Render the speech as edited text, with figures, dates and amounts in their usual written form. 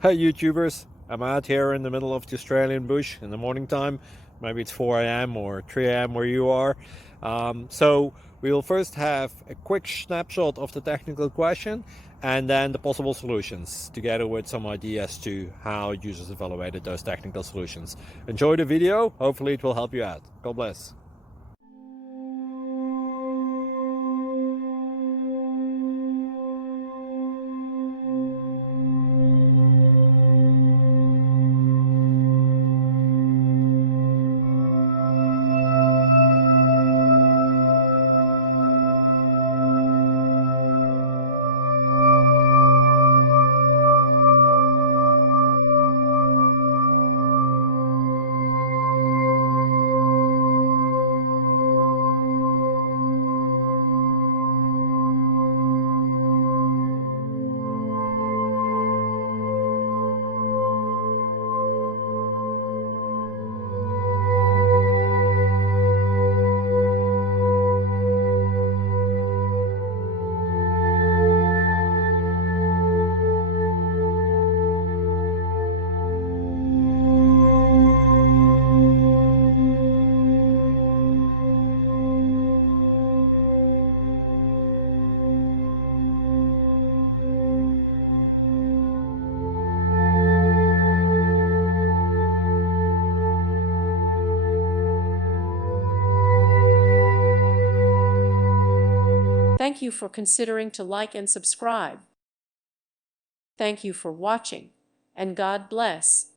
Hey YouTubers, I'm out here in the middle of the Australian bush in the morning time. Maybe it's 4 a.m. or 3 a.m. where you are. So we will first have a quick snapshot of the technical question and then the possible solutions, together with some ideas to how users evaluated those technical solutions. Enjoy the video, hopefully it will help you out. God bless. Thank you for considering to like and subscribe. Thank you for watching, and God bless.